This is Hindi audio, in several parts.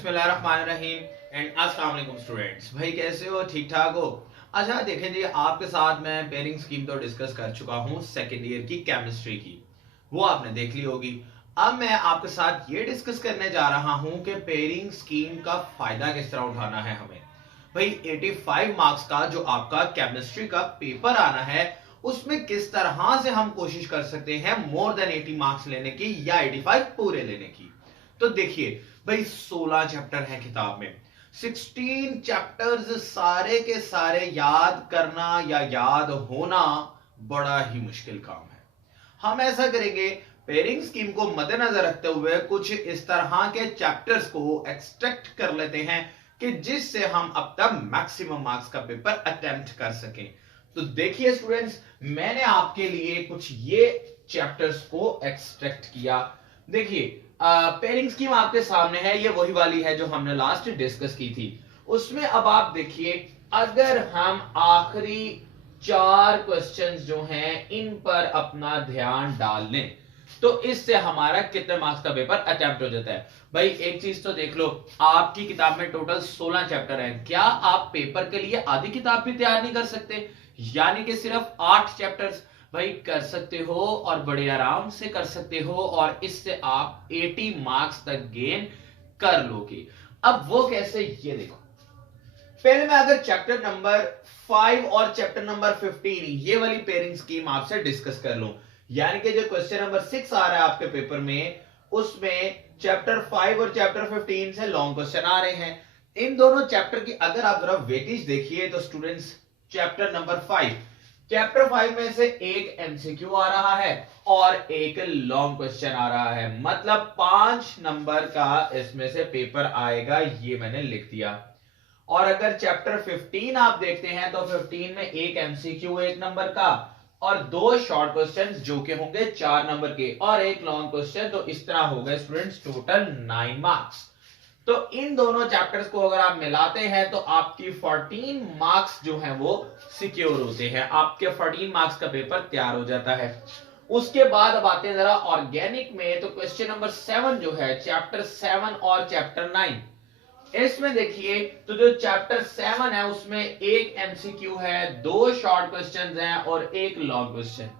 बिस्मिल्लाहिर्रहमानिर्रहीम एंड अस्सलाम वालेकुम स्टूडेंट्स। भाई कैसे हो? ठीक ठाक हो? अच्छा देखें जी, आपके साथ मैं पेयरिंग स्कीम तो डिस्कस कर चुका हूं सेकेंड ईयर की केमिस्ट्री की, वो आपने देख ली होगी। अब मैं आपके साथ ये डिस्कस करने जा रहा हूं कि पेयरिंग स्कीम का फायदा किस तरह उठाना है हमें। भाई 85 मार्क्स का जो आपका केमिस्ट्री का पेपर आना है, उसमें किस तरह से हम कोशिश कर सकते हैं मोर देन 80 मार्क्स लेने की या 85 पूरे लेने की। तो देखिए भाई 16 चैप्टर है किताब में, 16 चैप्टर्स सारे के सारे याद करना या याद होना बड़ा ही मुश्किल काम है। हम ऐसा करेंगे, पेयरिंग स्कीम को मद्देनजर रखते हुए कुछ इस तरह के चैप्टर्स को एक्सट्रैक्ट कर लेते हैं कि जिससे हम अब तक मैक्सिमम मार्क्स का पेपर अटेम्प्ट कर सकें। तो देखिए स्टूडेंट्स, मैंने आपके लिए कुछ ये चैप्टर्स को एक्सट्रैक्ट किया। देखिए पेयरिंग स्कीम आपके सामने है, ये वही वाली है जो हमने लास्ट डिस्कस की थी। उसमें अब आप देखिए, अगर हम आखिरी 4 क्वेश्चंस जो हैं इन पर अपना ध्यान डाल लें तो इससे हमारा कितने मार्क्स का पेपर अटेम्प्ट हो जाता है। भाई एक चीज तो देख लो, आपकी किताब में टोटल 16 चैप्टर हैं। क्या आप पेपर के लिए आधी किताब भी तैयार नहीं कर सकते? यानी कि सिर्फ 8 चैप्टर्स भाई कर सकते हो और बड़े आराम से कर सकते हो, और इससे आप 80 मार्क्स तक गेन कर लोगे। अब वो कैसे, ये देखो। पहले मैं अगर चैप्टर नंबर 5 और चैप्टर नंबर 15 ये वाली पेयरिंग स्कीम आपसे डिस्कस कर लूं, यानी कि जो क्वेश्चन नंबर 6 आ रहा है आपके पेपर में, उसमें चैप्टर 5 और चैप्टर 15 से लॉन्ग क्वेश्चन आ रहे हैं। इन दोनों चैप्टर की अगर आप जरा वेटेज देखिए तो स्टूडेंट्स, चैप्टर नंबर 5 में से एक एमसीक्यू आ रहा है और एक लॉन्ग क्वेश्चन आ रहा है, मतलब 5 नंबर का इसमें से पेपर आएगा, ये मैंने लिख दिया। और अगर चैप्टर 15 आप देखते हैं तो 15 में एक एमसीक्यू 1 नंबर का और 2 शॉर्ट क्वेश्चंस जो कि होंगे 4 नंबर के और एक लॉन्ग क्वेश्चन, तो इस तरह हो गए स्टूडेंट्स टोटल 9 मार्क्स। तो इन दोनों चैप्टर्स को अगर आप मिलाते हैं तो आपकी 14 मार्क्स जो हैं वो सिक्योर होते हैं, आपके 14 मार्क्स का पेपर तैयार हो जाता है। उसके बाद अब आते हैं जरा ऑर्गेनिक में, तो क्वेश्चन नंबर 7 जो है, चैप्टर 7 और चैप्टर 9, इसमें देखिए तो जो चैप्टर 7 है उसमें एक एमसीक्यू है, 2 शॉर्ट क्वेश्चंस हैं और एक long question.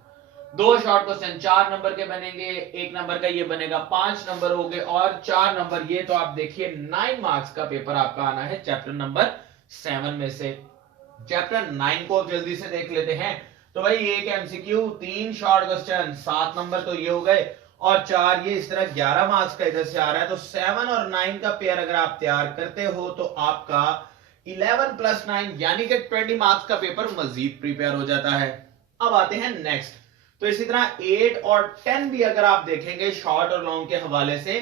2 short question 4 number के बनेंगे, 1 नंबर का ये बनेगा 5 नंबर हो गए और 4 नंबर ये, तो आप देखिए 9 मार्क्स का पेपर आपका आना है चैप्टर नंबर 7 में से। चैप्टर 9 को जल्दी से देख लेते हैं। तो भाई एक एमसीक्यू, 3 शॉर्ट क्वेश्चन, 7 नंबर तो ये हो गए और 4 ये, इस तरह 11 मार्क्स का इधर से आ रहा है। तो 7 और 9 का पेयर अगर आप तैयार करते हो तो आपका 11 + 9 यानी कि 20 मार्क्स का पेपर मजीद प्रिपेयर हो जाता है। अब आते हैं नेक्स्ट, तो इसी तरह 8 और 10 भी अगर आप देखेंगे शॉर्ट और लॉन्ग के हवाले से,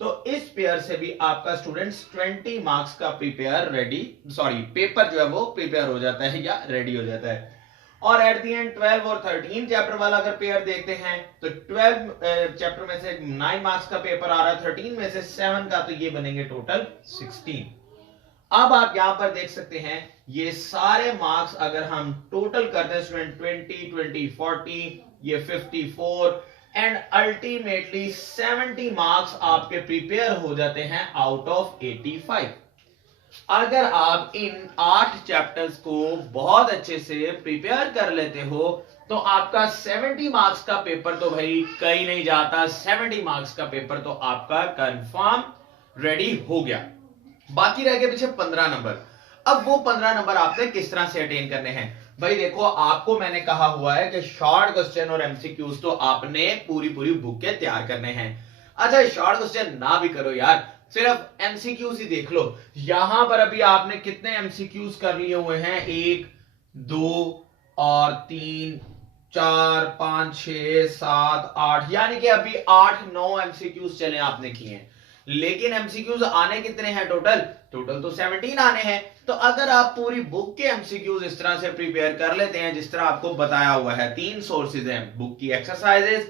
तो इस पेयर से भी आपका स्टूडेंट्स 20 मार्क्स का पेपर जो है वो प्रिपेयर हो जाता है या रेडी हो जाता है। और एट दी एंड 12 और 13 चैप्टर वाला अगर पेयर देखते हैं तो 12 चैप्टर में से 9 मार्क्स का पेपर आ रहा है, 13 में से 7 का, तो ये बनेंगे टोटल 16। अब आप यहां पर देख सकते हैं ये सारे मार्क्स अगर हम टोटल करते हैं स्टूडेंट, 20 20 40, ये 54 एंड अल्टीमेटली 70 मार्क्स आपके प्रिपेयर हो जाते हैं आउट ऑफ 85। अगर आप इन 8 चैप्टर्स को बहुत अच्छे से प्रिपेयर कर लेते हो तो आपका 70 मार्क्स का पेपर तो भाई कहीं नहीं जाता, 70 मार्क्स का पेपर तो आपका कंफर्म रेडी हो गया। बाकी रह गए पीछे 15 नंबर। अब वो 15 नंबर आपने किस तरह से अटेन करने हैं? भाई देखो, आपको मैंने कहा हुआ है कि शॉर्ट क्वेश्चन और एमसीक्यूज तो आपने पूरी पूरी बुक के तैयार करने हैं। अच्छा शॉर्ट क्वेश्चन ना भी करो यार, सिर्फ एमसीक्यूज ही देख लो। यहां पर अभी आपने कितने एमसीक्यूज कर लिए हुए हैं? 1 2 और 3 4 5 6 7 8, यानी कि अभी 8 9 एमसीक्यूज चले आपने किए हैं। लेकिन एमसीक्यूज आने कितने हैं टोटल? टोटल तो 17 आने हैं। तो अगर आप पूरी बुक के एमसीक्यूज इस तरह से प्रिपेयर कर लेते हैं जिस तरह आपको बताया हुआ है, 3 सोर्सेज हैं, बुक की एक्सरसाइजेस,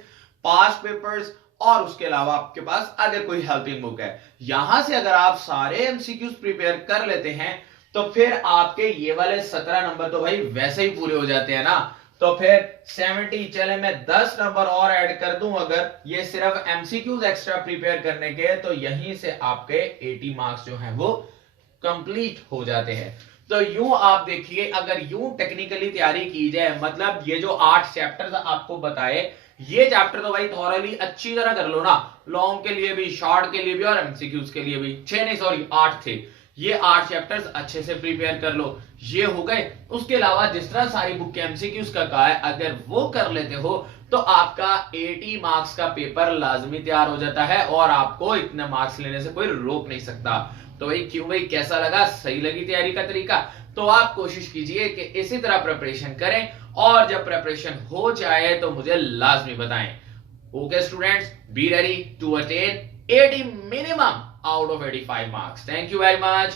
पास्ट पेपर्स और उसके अलावा आपके पास अगर कोई हेल्पिंग बुक है, यहां से अगर आप सारे एमसीक्यूज प्रिपेयर कर लेते हैं तो फिर आपके ये वाले 17 नंबर तो भाई वैसे ही पूरे हो जाते हैं ना। तो फिर 70, चले मैं 10 नंबर और ऐड कर दूं अगर ये सिर्फ एमसीक्यूज एक्स्ट्रा प्रिपेयर करने के, तो यहीं से आपके 80 मार्क्स जो हैं वो कंप्लीट हो जाते हैं। तो यूं आप देखिए, अगर यूं टेक्निकली तैयारी की जाए, मतलब ये जो 8 चैप्टर्स आपको बताए, ये चैप्टर तो भाई थॉरली अच्छी तरह कर लो ना, लॉन्ग के लिए भी, शॉर्ट के लिए भी और एमसीक्यूज के लिए भी। 6 नहीं सॉरी 8 थे, ये 8 चैप्टर्स अच्छे से प्रिपेयर कर लो, ये हो गए। उसके अलावा जिस तरह सारी बुक के एमसीक्यूज का कहा है, अगर वो कर लेते हो तो आपका 80 मार्क्स का पेपर लाजमी तैयार हो जाता है और आपको इतने मार्क्स लेने से कोई रोक नहीं सकता। तो भाई क्यों भाई, कैसा लगा, सही लगी तैयारी का तरीका? तो आप कोशिश कीजिए कि इसी तरह प्रिपरेशन करें और जब प्रिपरेशन हो जाए तो मुझे लाजमी बताएं। Okay students, be ready to attain 80 minimum out of 85 marks. Thank you very much.